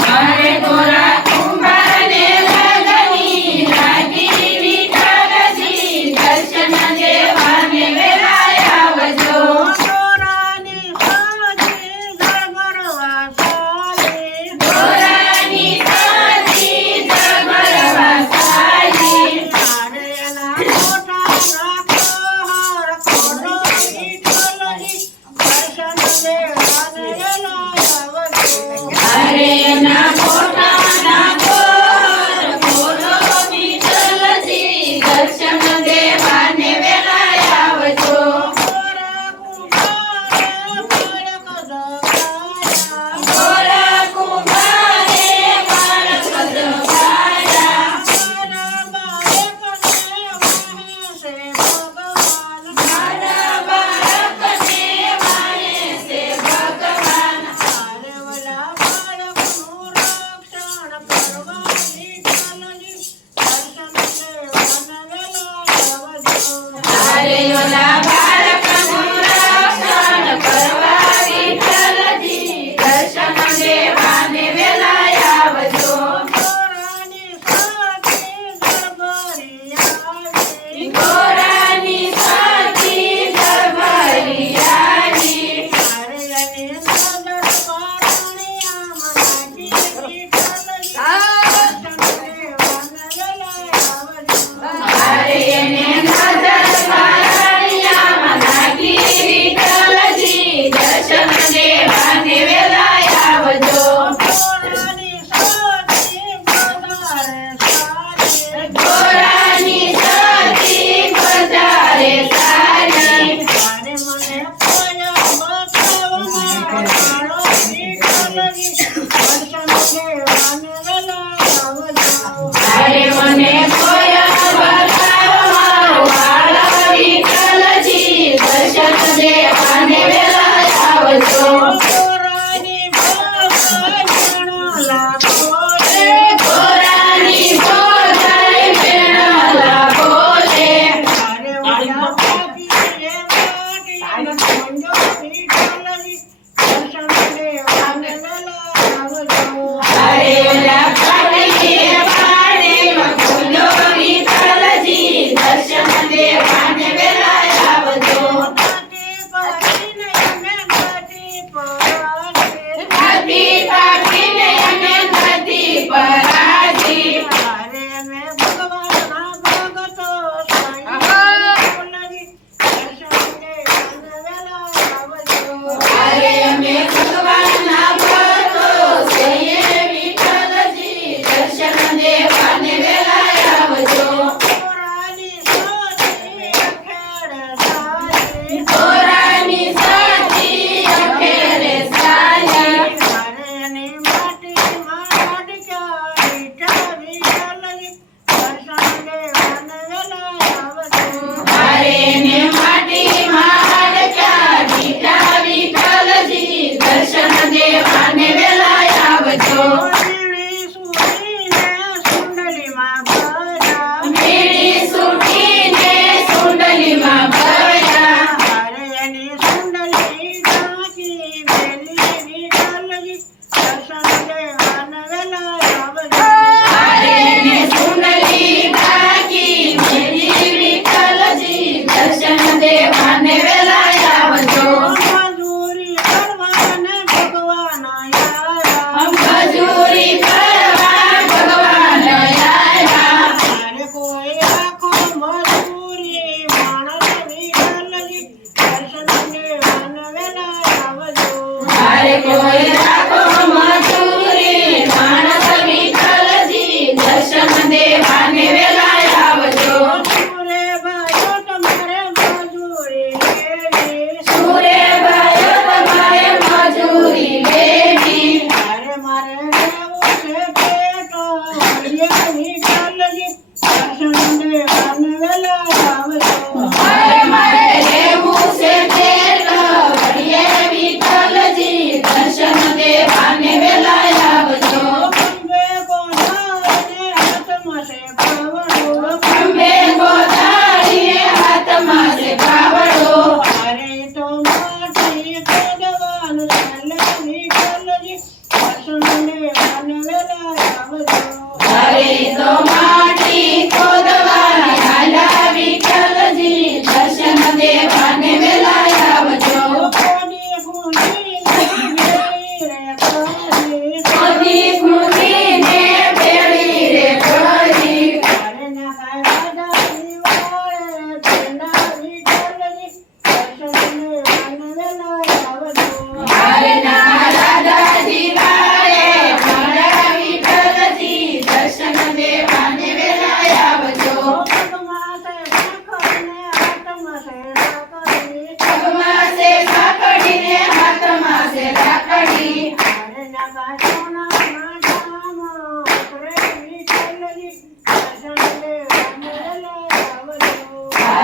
મારે ગોરા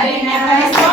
Happy Happy Happy